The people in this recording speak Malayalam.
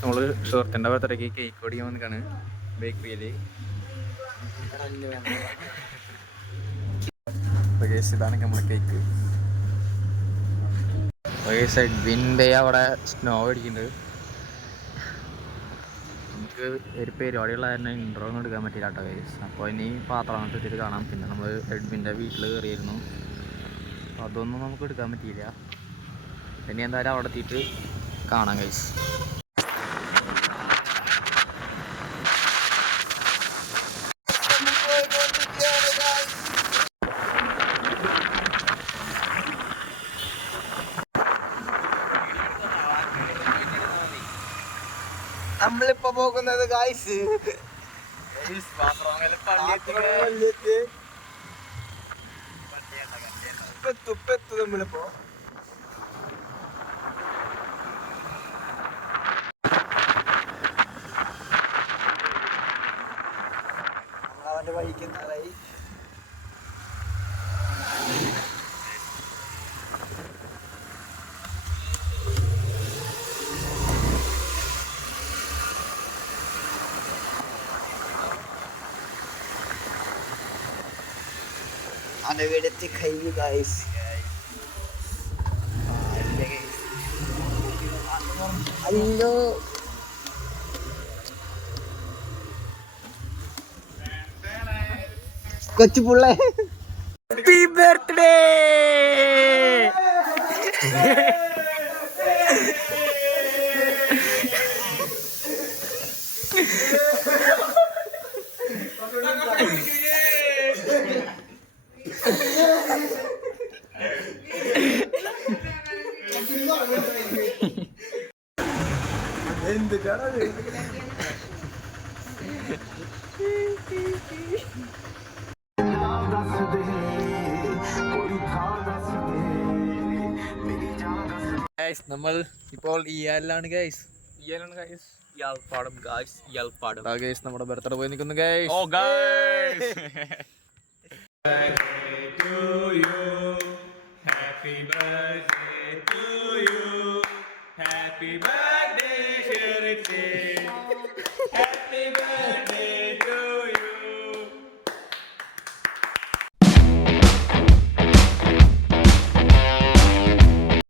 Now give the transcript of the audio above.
നമ്മള് ഷോർത്തിൻ്റെ ബർത്ത്ഡേക്ക് കേക്ക് ഓടിക്കാൻ വന്നിക്കാണ് ബേക്കറിയില്. ഇതാണ് നമ്മുടെ കേക്ക്. എഡ്വിൻ്റെ അവിടെ സ്നോ അടിക്കുന്നുണ്ട്. നമുക്ക് ഒരു പരിപാടിയുള്ള തന്നെ ഇൻട്രോ ഒന്നും എടുക്കാൻ പറ്റില്ല കേട്ടോ ഗൈസ്. അപ്പോൾ ഇനി പാത്രങ്ങൾ ഇട്ടിട്ട് കാണാം. പിന്നെ നമ്മൾ എഡ്വിൻ്റെ വീട്ടിൽ കയറിയിരുന്നു, അതൊന്നും നമുക്ക് എടുക്കാൻ പറ്റിയില്ല. ഇനി എന്തായാലും അവിടെ എത്തിയിട്ട് കാണാം ഗൈസ്. നമ്മളിപ്പോ പോകുന്നത് ഗായ്സ് തുപ്പെത്തു നമ്മളിപ്പോ. നമ്മളവന്റെ വഴിക്കുന്നതായി. അനവിടത്തെ കഴിഞ്ഞു ഗായ്സ്. അല്ലോ കൊച്ചു പുള്ളേ, ഹാപ്പി ബർത്ത്ഡേ. എന്ത് കാണാ നമ്മൾ ഇപ്പോൾ ഇയാലാണ് ഗൈസ്. ഇയാൾപ്പാടം ഗായ്സ്, ഇയാൾപ്പാടം ഗൈസ് നമ്മുടെ ബർത്ത്ഡേ പോയി നിൽക്കുന്നു ഗൈസ്. ഓ guys, Happy birthday to you. Happy birthday, Shirley.